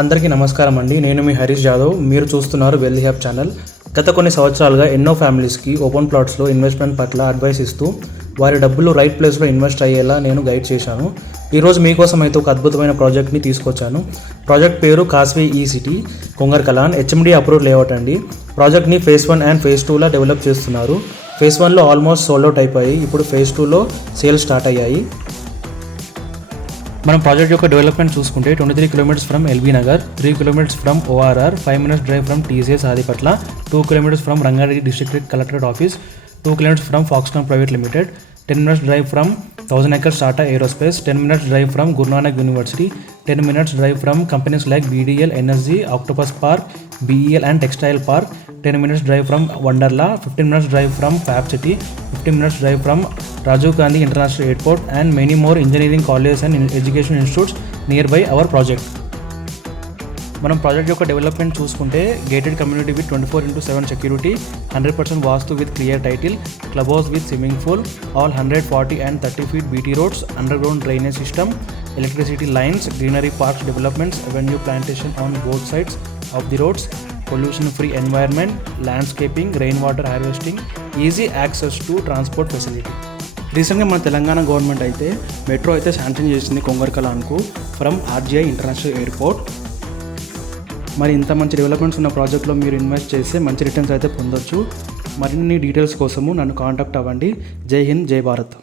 అందరికీ నమస్కారం అండి. నేను మీ హరీష్ జాదవ్. మీరు చూస్తున్నారు వెల్త్ హబ్ ఛానల్. గత కొన్ని సంవత్సరాలుగా ఎన్నో ఫ్యామిలీస్కి ఓపెన్ ప్లాట్స్లో ఇన్వెస్ట్మెంట్ పట్ల అడ్వైస్ ఇస్తూ వారి డబ్బులు రైట్ ప్లేస్లో ఇన్వెస్ట్ అయ్యేలా నేను గైడ్ చేశాను. ఈరోజు మీకోసం అయితే ఒక అద్భుతమైన ప్రాజెక్ట్ని తీసుకొచ్చాను. ప్రాజెక్ట్ పేరు కాస్వే ఈ సిటీ కొంగర్కలాన్ హెచ్ఎండి అప్రూవ్డ్ లేఅవుట్ అండి. ప్రాజెక్ట్ని ఫేజ్ 1 అండ్ ఫేజ్ 2లా డెవలప్ చేస్తున్నారు. ఫేజ్ 1లో ఆల్మోస్ట్ సోల్డ్ అవుట్ అయిపోయి ఇప్పుడు ఫేజ్ 2లో సేల్స్ స్టార్ట్ అయ్యాయి. మనం ప్రాజెక్ట్ యొక్క డెవలప్మెంట్ చూసుకుంటే 23 kilometres from LB Nagar, 3 kilometres from ORR, 5 minutes drive from TCS Adibatla, 2 kilometers from Rangareddy district collectorate office, 2 kilometers from Foxconn private limited, 10 minutes drive from 1000 acres Tata aerospace, 10 minutes drive from Guru Nanak university, 10 minutes drive from companies like BDL energy, octopus park, BEL and textile park, 10 minutes drive from Wonderla, 15 minutes drive from fab city, 15 minutes drive from Rajiv Gandhi international airport and many more engineering colleges and education institutes nearby our project. మనం project యొక్క development చూసుకుంటే gated community with 24/7 security, 100% vastu with clear title, club house with swimming pool, all 140 and 30 feet BT roads, underground drainage system, electricity lines, greenery parks developments, avenue plantation on both sides of the roads, pollution free environment, landscaping, rain water harvesting, easy access to transport facility. రీసెంట్గా మన Telangana government అయితే metro అయితే sanction చేసింది కొంగర్కలాన్కు from RGI international airport. మరి ఇంత మంచి developments ఉన్న ప్రాజెక్ట్లో మీరు ఇన్వెస్ట్ చేస్తే మంచి రిటర్న్స్ అయితే పొందొచ్చు. మరిన్ని డీటెయిల్స్ కోసము నన్ను కాంటాక్ట్ అవ్వండి. జై హింద్, జై భారత్.